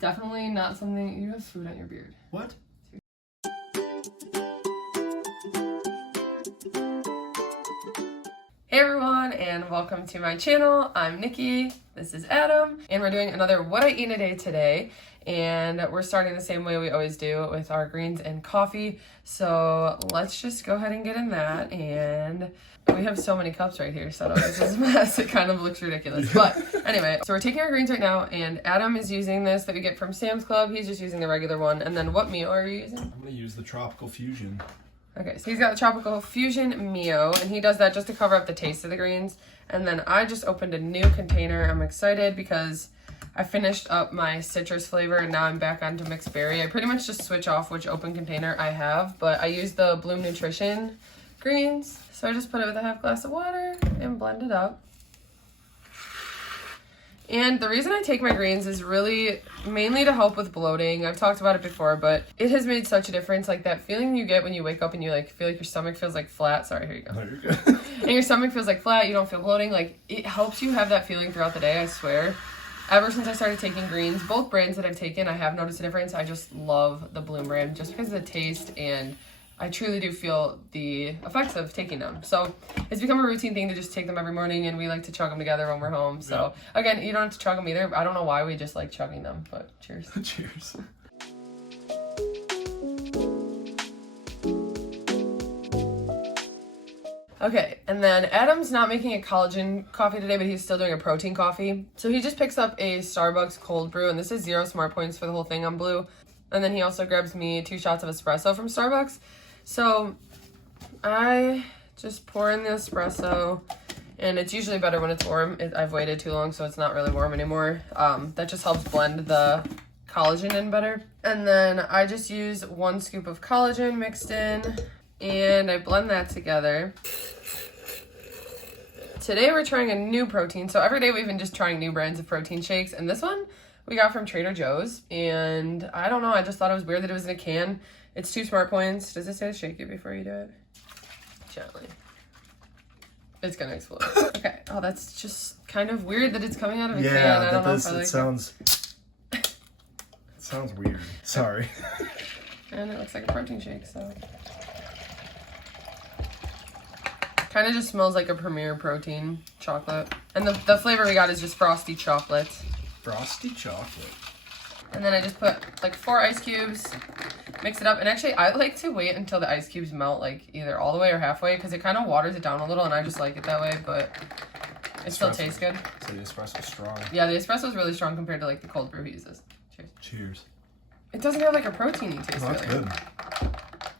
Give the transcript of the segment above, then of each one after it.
Definitely not something, you have food on your beard. What? Hey everyone, and welcome to my channel. I'm Nikki, this is Adam, and we're doing another What I Eat in a Day today. And we're starting the same way we always do with our greens and coffee. So let's just go ahead and get in that. And we have so many cups right here, so this is a mess. It kind of looks ridiculous. But anyway, so we're taking our greens right now, and Adam is using this that we get from Sam's Club. He's just using the regular one. And then what Mio are you using? I'm going to use the Tropical Fusion. Okay, so he's got the Tropical Fusion Mio, and he does that just to cover up the taste of the greens. And then I just opened a new container. I'm excited because I finished up my citrus flavor, and now I'm back onto mixed berry. I pretty much just switch off which open container I have, but I use the Bloom Nutrition greens. So I just put it with a half glass of water and blend it up. And the reason I take my greens is really mainly to help with bloating. I've talked about it before, but it has made such a difference. Like that feeling you get when you wake up and you like feel like your stomach feels like flat. Sorry, here you go. No, you're good. And your stomach feels like flat, you don't feel bloating. Like it helps you have that feeling throughout the day, I swear. Ever since I started taking greens, both brands that I've taken, I have noticed a difference. I just love the Bloom brand just because of the taste, and I truly do feel the effects of taking them. So it's become a routine thing to just take them every morning, and we like to chug them together when we're home. So again, you don't have to chug them either. I don't know why we just like chugging them, but cheers. Cheers. Okay, and then Adam's not making a collagen coffee today, but he's still doing a protein coffee. So he just picks up a Starbucks cold brew, and this is 0 smart points for the whole thing on blue. And then he also grabs me 2 shots of espresso from Starbucks. So I just pour in the espresso, and it's usually better when it's warm. I've waited too long, so it's not really warm anymore. That just helps blend the collagen in better. And then I just use 1 scoop of collagen mixed in, and I blend that together. Today we're trying a new protein. So every day we've been just trying new brands of protein shakes, and this one we got from Trader Joe's, and I don't know, I just thought it was weird that it was in a can. It's 2 smart points. Does it say to shake it before you do it? Gently. It's gonna explode. Okay. Oh, that's just kind of weird that it's coming out of a can. I don't know if I like it sounds weird. Sorry. And it looks like a protein shake, so. Kind of just smells like a Premier Protein chocolate. And the flavor we got is just frosty chocolate. Frosty chocolate. And then I just put like 4 ice cubes, mix it up. And actually, I like to wait until the ice cubes melt like either all the way or halfway, because it kind of waters it down a little, and I just like it that way, but it still tastes good. So the espresso's strong. Yeah, the espresso's really strong compared to like the cold brew he uses. Cheers. Cheers. It doesn't have like a proteiny taste, Oh, that's really. good.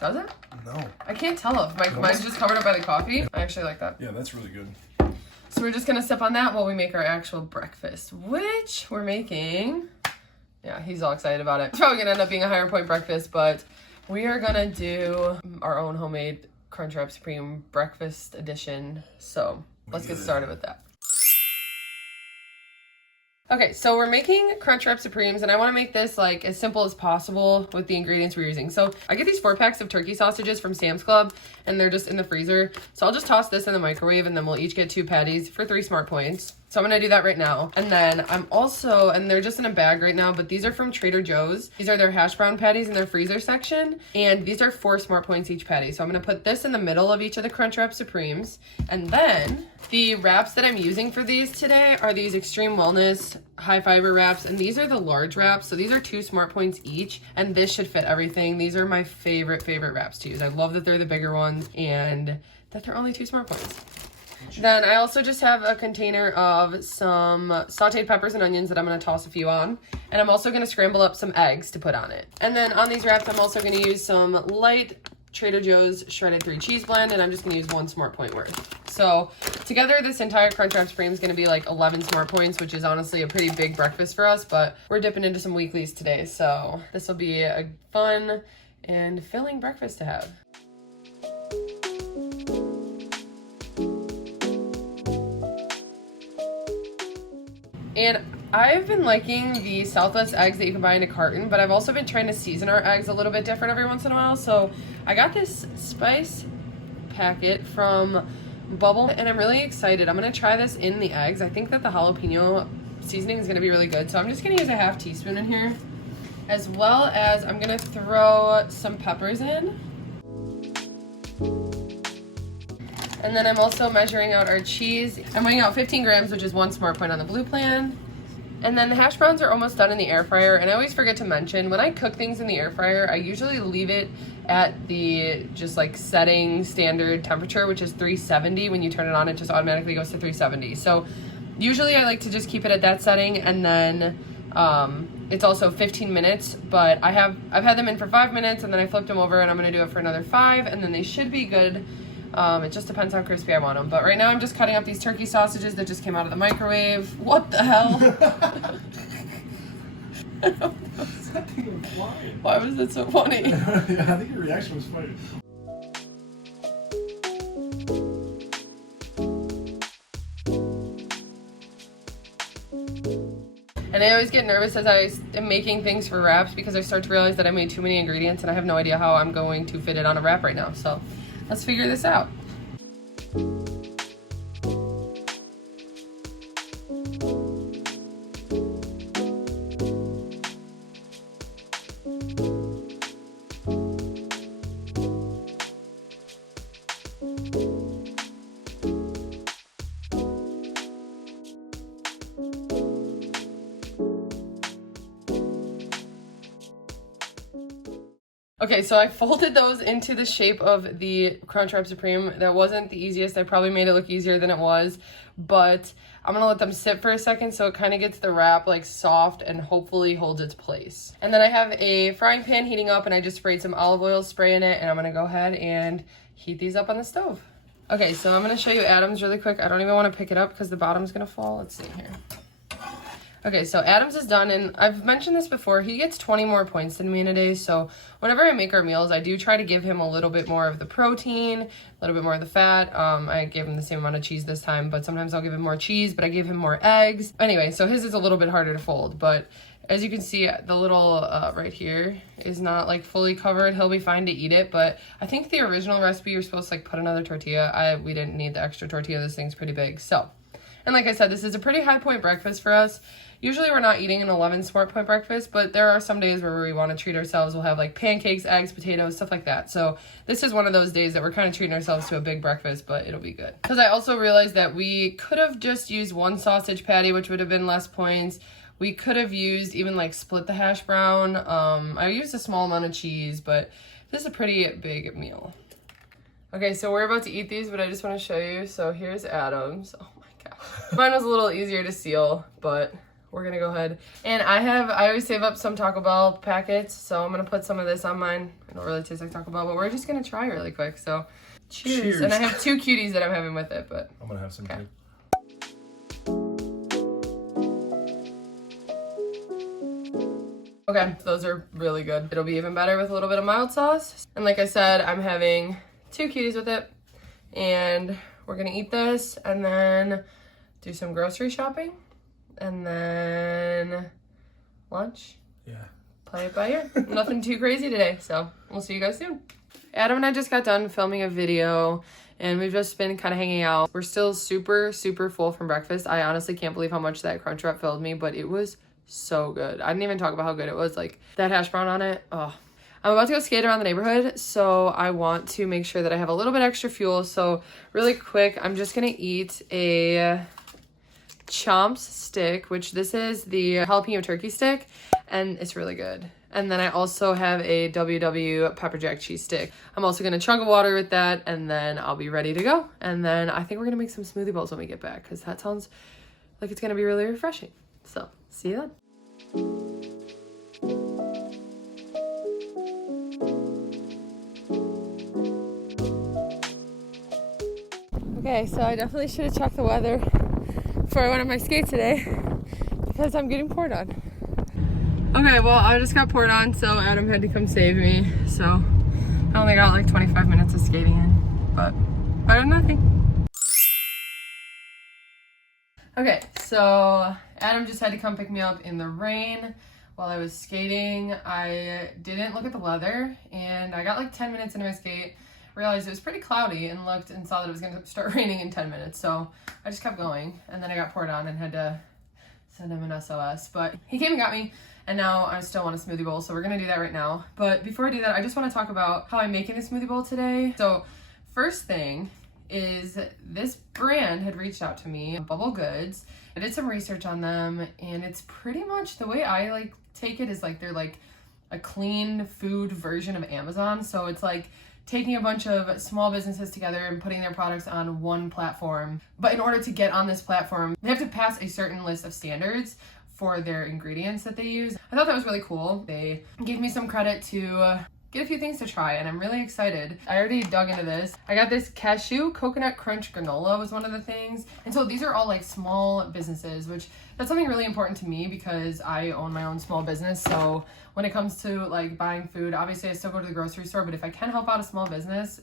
Does it? No. I can't tell if mine's just covered up by the coffee. I actually like that. Yeah, that's really good. So we're just gonna sip on that while we make our actual breakfast, which we're making. Yeah, he's all excited about it. It's probably gonna end up being a higher point breakfast, but we are gonna do our own homemade Crunchwrap Supreme breakfast edition. So let's get started with that. Okay, so we're making Crunchwrap Supremes, and I want to make this like as simple as possible with the ingredients we're using. So I get these 4 packs of turkey sausages from Sam's Club, and they're just in the freezer. So I'll just toss this in the microwave, and then we'll each get 2 patties for 3 smart points. So I'm gonna do that right now. And then I'm also, and they're just in a bag right now, but these are from Trader Joe's. These are their hash brown patties in their freezer section, and these are 4 smart points each patty. So I'm gonna put this in the middle of each of the Crunchwrap Supremes. And then the wraps that I'm using for these today are these Extreme Wellness high fiber wraps, and these are the large wraps. So these are 2 smart points each, and this should fit everything. These are my favorite wraps to use. I love that they're the bigger ones and that they're only 2 smart points. Then I also just have a container of some sauteed peppers and onions that I'm going to toss a few on. And I'm also going to scramble up some eggs to put on it. And then on these wraps, I'm also going to use some light Trader Joe's shredded 3 cheese blend, and I'm just going to use 1 smart point worth. So together, this entire Crunchwrap Supreme is going to be like 11 smart points, which is honestly a pretty big breakfast for us, but we're dipping into some weeklies today. So this will be a fun and filling breakfast to have. And I've been liking the Southwest eggs that you can buy in a carton, but I've also been trying to season our eggs a little bit different every once in a while. So I got this spice packet from Bubble, and I'm really excited. I'm going to try this in the eggs. I think that the jalapeno seasoning is gonna be really good. So I'm just gonna use a half teaspoon in here, as well as I'm gonna throw some peppers in. And then I'm also measuring out our cheese. I'm weighing out 15 grams, which is 1 smart point on the blue plan. And then the hash browns are almost done in the air fryer. And I always forget to mention, when I cook things in the air fryer, I usually leave it at the just like setting standard temperature, which is 370. When you turn it on, it just automatically goes to 370. So usually I like to just keep it at that setting, and then it's also 15 minutes, but I've had them in for 5 minutes, and then I flipped them over, and I'm gonna do it for another 5, and then they should be good. It just depends how crispy I want them. But right now I'm just cutting up these turkey sausages that just came out of the microwave. What the hell? That thing was flying. Why was that so funny? Yeah, I think your reaction was funny. And I always get nervous as I am making things for wraps because I start to realize that I made too many ingredients and I have no idea how I'm going to fit it on a wrap right now. So let's figure this out. Okay, so I folded those into the shape of the Crunchwrap Supreme. That wasn't the easiest. I probably made it look easier than it was, but I'm gonna let them sit for a second so it kind of gets the wrap like soft and hopefully holds its place. And then I have a frying pan heating up, and I just sprayed some olive oil spray in it, and I'm gonna go ahead and heat these up on the stove. Okay, so I'm gonna show you Adam's really quick. I don't even want to pick it up because the bottom's gonna fall. Let's see here. Okay, so Adam's is done, and I've mentioned this before, he gets 20 more points than me in a day, so whenever I make our meals, I do try to give him a little bit more of the protein, a little bit more of the fat. I gave him the same amount of cheese this time, but sometimes I'll give him more cheese, but I gave him more eggs. Anyway, so his is a little bit harder to fold, but as you can see, the little right here is not like fully covered. He'll be fine to eat it, but I think the original recipe, you're supposed to like put another tortilla. We didn't need the extra tortilla. This thing's pretty big, so. And like I said, this is a pretty high point breakfast for us. Usually we're not eating an 11 smart point breakfast, but there are some days where we want to treat ourselves. We'll have like pancakes, eggs, potatoes, stuff like that. So this is one of those days that we're kind of treating ourselves to a big breakfast, but it'll be good. Because I also realized that we could have just used 1 sausage patty, which would have been less points. We could have used even like split the hash brown. I used a small amount of cheese, but this is a pretty big meal. Okay, so we're about to eat these, but I just want to show you. So here's Adam's. Oh my God. Mine was a little easier to seal, but we're gonna go ahead. And I always save up some Taco Bell packets, so I'm gonna put some of this on mine. It don't really taste like Taco Bell, but we're just gonna try really quick. So cheers. And I have 2 cuties that I'm having with it, but I'm gonna have some too. Okay, those are really good. It'll be even better with a little bit of mild sauce. And like I said, I'm having 2 cuties with it, and we're gonna eat this and then do some grocery shopping, and then lunch. Yeah. Play it by ear. Nothing too crazy today, so we'll see you guys soon. Adam and I just got done filming a video, and we've just been kind of hanging out. We're still super, super full from breakfast. I honestly can't believe how much that Crunchwrap filled me, but it was so good. I didn't even talk about how good it was. Like that hash brown on it. Oh, I'm about to go skate around the neighborhood, so I want to make sure that I have a little bit extra fuel. So really quick, I'm just gonna eat a Chomps stick, which this is the jalapeno turkey stick, and it's really good. And then I also have a WW pepper jack cheese stick. I'm also gonna chug of water with that, and then I'll be ready to go. And then I think we're gonna make some smoothie bowls when we get back, because that sounds like it's gonna be really refreshing. So see you then. Okay, so I definitely should have checked the weather before I went on my skate today because I'm getting poured on. Okay, well, I just got poured on, so Adam had to come save me. So I only got like 25 minutes of skating in, but better than nothing. Okay, so Adam just had to come pick me up in the rain while I was skating. I didn't look at the weather, and I got like 10 minutes into my skate, realized it was pretty cloudy, and looked and saw that it was going to start raining in 10 minutes. So I just kept going, and then I got poured on and had to send him an SOS. But he came and got me, and now I still want a smoothie bowl, so we're gonna do that right now. But before I do that, I just want to talk about how I'm making a smoothie bowl today. So first thing is this brand had reached out to me, Bubble Goods. I did some research on them, and it's pretty much the way I like take it is like they're like a clean food version of Amazon. So it's like taking a bunch of small businesses together and putting their products on one platform. But in order to get on this platform, they have to pass a certain list of standards for their ingredients that they use. I thought that was really cool. They gave me some credit to get a few things to try, and I'm really excited. I already dug into this. I got this cashew coconut crunch granola was one of the things. And so these are all like small businesses, which that's something really important to me because I own my own small business. So when it comes to like buying food, obviously I still go to the grocery store, but if I can help out a small business,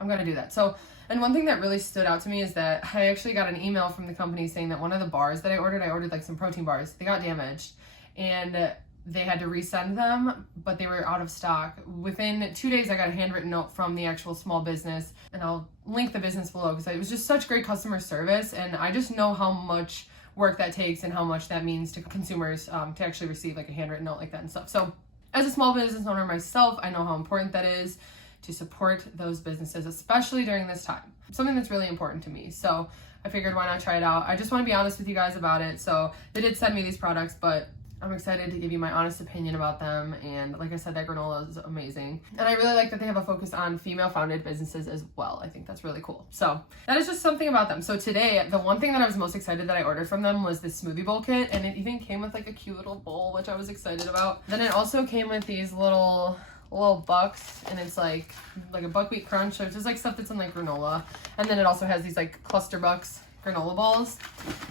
I'm gonna do that. So, and one thing that really stood out to me is that I actually got an email from the company saying that one of the bars that I ordered like some protein bars, they got damaged, and they had to resend them, but they were out of stock. Within 2 days, I got a handwritten note from the actual small business, and I'll link the business below because it was just such great customer service, and I just know how much work that takes and how much that means to consumers to actually receive like a handwritten note like that and stuff. So as a small business owner myself, I know how important that is to support those businesses, especially during this time. Something that's really important to me. So I figured why not try it out. I just want to be honest with you guys about it. So they did send me these products, but I'm excited to give you my honest opinion about them. And like I said, that granola is amazing. And I really like that they have a focus on female-founded businesses as well. I think that's really cool. So that is just something about them. So today, the one thing that I was most excited that I ordered from them was this smoothie bowl kit. And it even came with like a cute little bowl, which I was excited about. Then it also came with these little bucks, and it's like a buckwheat crunch. So it's just like stuff that's in like granola. And then it also has these like cluster bucks granola balls.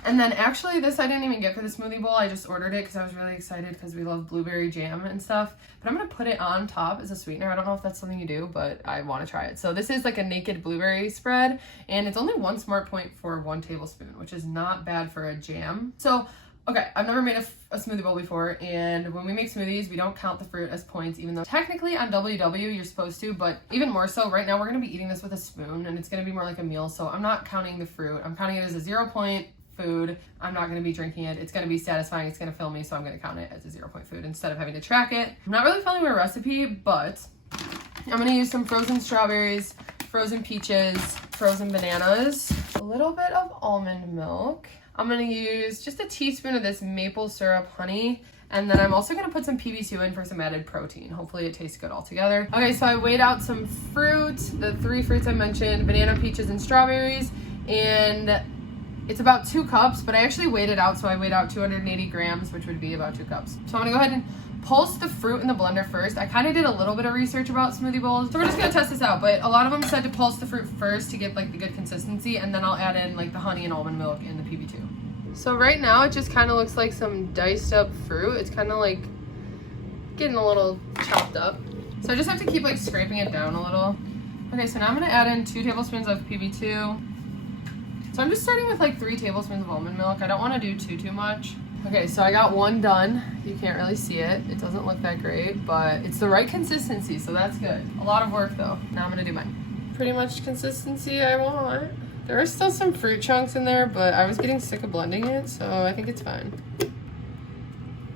And then actually this I didn't even get for the smoothie bowl. I just ordered it because I was really excited because we love blueberry jam and stuff. But I'm gonna put it on top as a sweetener. I don't know if that's something you do, but I want to try it. So this is like a naked blueberry spread, and it's only 1 smart point for 1 tablespoon, which is not bad for a jam. So okay, I've never made a smoothie bowl before, and when we make smoothies, we don't count the fruit as points, even though technically on WW you're supposed to, but even more so, right now we're going to be eating this with a spoon, and it's going to be more like a meal, so I'm not counting the fruit. I'm counting it as a 0 point food. I'm not going to be drinking it. It's going to be satisfying. It's going to fill me, so I'm going to count it as a 0 point food instead of having to track it. I'm not really following my recipe, but I'm going to use some frozen strawberries, frozen peaches, frozen bananas, a little bit of almond milk. I'm gonna use just a teaspoon of this maple syrup honey, and then I'm also gonna put some PB2 in for some added protein. Hopefully it tastes good all together. Okay, so I weighed out some fruit, the 3 fruits I mentioned, banana, peaches, and strawberries, and it's about 2 cups, but I actually weighed it out, so I weighed out 280 grams, which would be about 2 cups. So I'm gonna go ahead and pulse the fruit in the blender first. I kind of did a little bit of research about smoothie bowls, so we're just gonna test this out, but a lot of them said to pulse the fruit first to get like the good consistency, and then I'll add in like the honey and almond milk in the PB2. So right now it just kind of looks like some diced up fruit. It's kind of like getting a little chopped up. So I just have to keep like scraping it down a little. Okay, so now I'm gonna add in 2 tablespoons of PB2. So I'm just starting with like 3 tablespoons of almond milk. I don't wanna do too much. Okay, so I got 1 done. You can't really see it. It doesn't look that great, but it's the right consistency, so that's good. A lot of work though. Now I'm gonna do mine. Pretty much consistency I want. There are still some fruit chunks in there, but I was getting sick of blending it, so I think it's fine.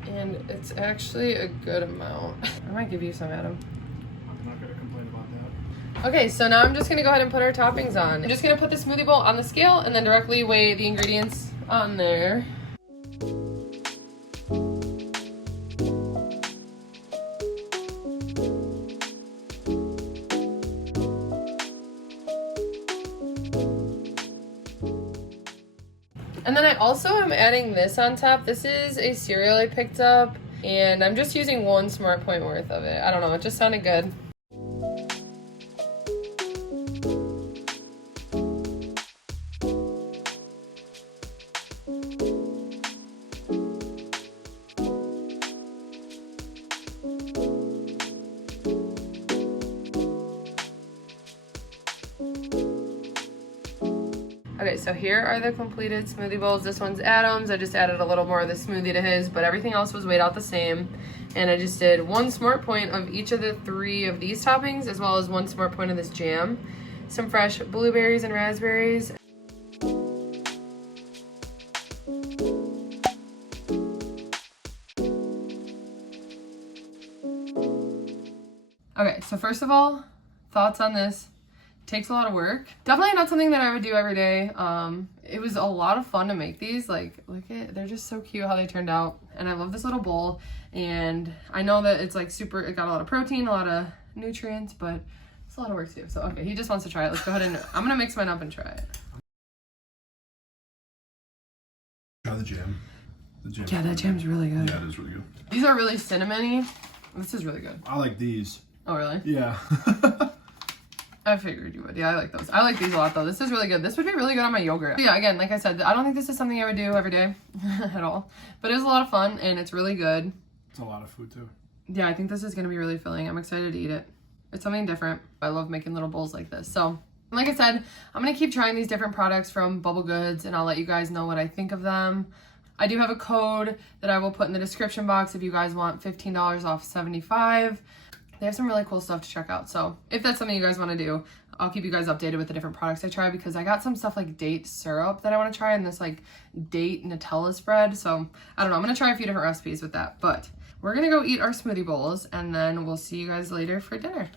And it's actually a good amount. I might give you some, Adam. I'm not gonna complain about that. Okay, so now I'm just gonna go ahead and put our toppings on. I'm just gonna put the smoothie bowl on the scale and then directly weigh the ingredients on there. And then I also am adding this on top. This is a cereal I picked up, and I'm just using 1 smart point worth of it. I don't know, it just sounded good. Okay, so here are the completed smoothie bowls. This one's Adam's. I just added a little more of the smoothie to his, but everything else was weighed out the same. And I just did 1 smart point of each of the 3 of these toppings, as well as 1 smart point of this jam. Some fresh blueberries and raspberries. Okay, so first of all, thoughts on this. Takes a lot of work. Definitely not something that I would do every day. It was a lot of fun to make these. Like, look at, they're just so cute how they turned out. And I love this little bowl. And I know that it's like super, it got a lot of protein, a lot of nutrients, but it's a lot of work too. So, okay, he just wants to try it. Let's go ahead and, I'm gonna mix mine up and try it. Try the jam. Yeah, that jam's really good. Yeah, it is really good. These are really cinnamony. This is really good. I like these. Oh, really? Yeah. I figured you would. Yeah, I like those. I like these a lot, though. This is really good. This would be really good on my yogurt. But yeah, again, like I said, I don't think this is something I would do every day at all. But it was a lot of fun, and it's really good. It's a lot of food, too. Yeah, I think this is going to be really filling. I'm excited to eat it. It's something different. I love making little bowls like this. So, like I said, I'm going to keep trying these different products from Bubble Goods, and I'll let you guys know what I think of them. I do have a code that I will put in the description box if you guys want $15 off 75. They have some really cool stuff to check out. So if that's something you guys want to do, I'll keep you guys updated with the different products I try, because I got some stuff like date syrup that I want to try, and this like date Nutella spread. So I don't know. I'm going to try a few different recipes with that, but we're going to go eat our smoothie bowls, and then we'll see you guys later for dinner.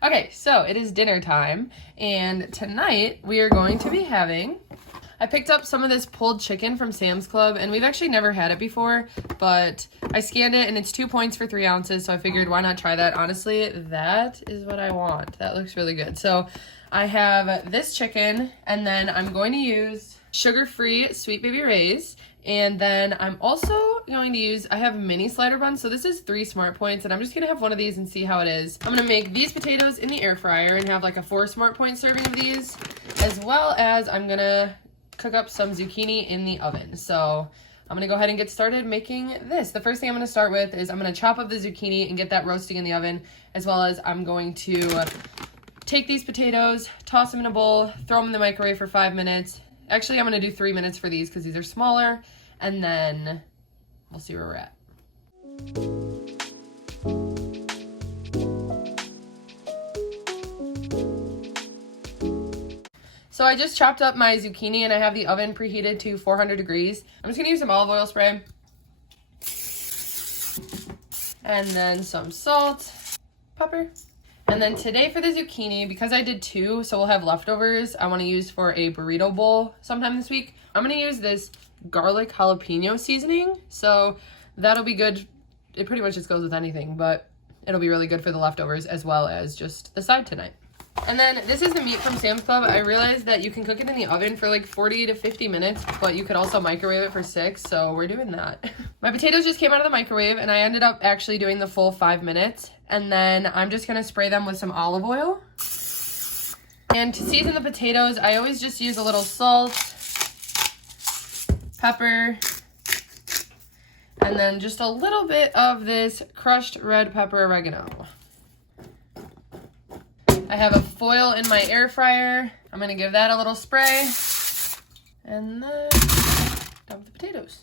Okay, so it is dinner time, and tonight we are going to be having, I picked up some of this pulled chicken from Sam's Club, and we've actually never had it before, but I scanned it and it's 2 points for 3 ounces, so I figured why not try that. Honestly, that is what I want. That looks really good. So I have this chicken, and then I'm going to use sugar-free Sweet Baby Ray's, and then I'm also going to use, I have mini slider buns, so this is 3 Smart Points, and I'm just going to have one of these and see how it is. I'm going to make these potatoes in the air fryer and have like a 4 Smart Point serving of these, as well as I'm going to cook up some zucchini in the oven. So I'm gonna go ahead and get started making this. The first thing I'm gonna start with is I'm gonna chop up the zucchini and get that roasting in the oven, as well as I'm going to take these potatoes, toss them in a bowl, throw them in the microwave for 5 minutes. Actually, I'm gonna do 3 minutes for these because these are smaller, and then we'll see where we're at. So I just chopped up my zucchini, and I have the oven preheated to 400 degrees. I'm just gonna use some olive oil spray. And then some salt, pepper. And then today for the zucchini, because I did 2, so we'll have leftovers I wanna use for a burrito bowl sometime this week. I'm gonna use this garlic jalapeno seasoning. So that'll be good. It pretty much just goes with anything, but it'll be really good for the leftovers as well as just the side tonight. And then this is the meat from Sam's Club. I realized that you can cook it in the oven for like 40 to 50 minutes, but you could also microwave it for 6, so we're doing that. My potatoes just came out of the microwave, and I ended up actually doing the full 5 minutes. And then I'm just gonna spray them with some olive oil. And to season the potatoes, I always just use a little salt, pepper, and then just a little bit of this crushed red pepper oregano. I have a foil in my air fryer. I'm gonna give that a little spray. And then dump the potatoes.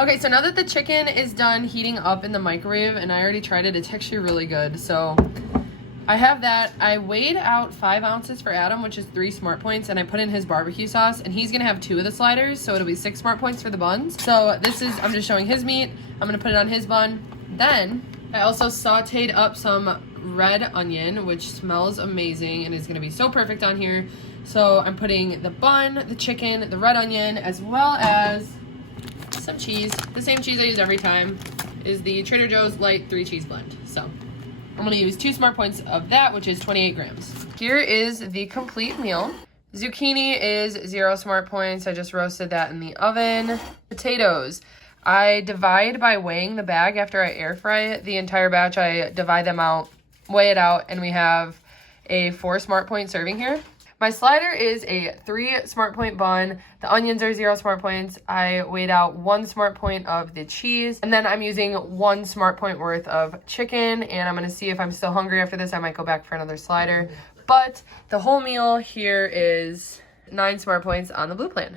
Okay, so now that the chicken is done heating up in the microwave, and I already tried it, it's actually really good. So I have that. I weighed out 5 ounces for Adam, which is 3 Smart Points, and I put in his barbecue sauce, and he's gonna have 2 of the sliders, so it'll be 6 Smart Points for the buns. So this is, I'm just showing his meat. I'm gonna put it on his bun. Then I also sauteed up some red onion, which smells amazing and is gonna be so perfect on here. So I'm putting the bun, the chicken, the red onion, as well as some cheese. The same cheese I use every time is the Trader Joe's Light 3 cheese blend. So I'm gonna use 2 Smart Points of that, which is 28 grams. Here is the complete meal. Zucchini is 0 Smart Points. I just roasted that in the oven. Potatoes, I divide by weighing the bag after I air fry the entire batch. I divide them out, weigh it out, and we have a 4 Smart Point serving here. My slider is a 3 Smart Point bun. The onions are 0 Smart Points. I weighed out 1 Smart Point of the cheese. And then I'm using 1 Smart Point worth of chicken. And I'm gonna see if I'm still hungry after this. I might go back for another slider. But the whole meal here is 9 Smart Points on the Blue Plan.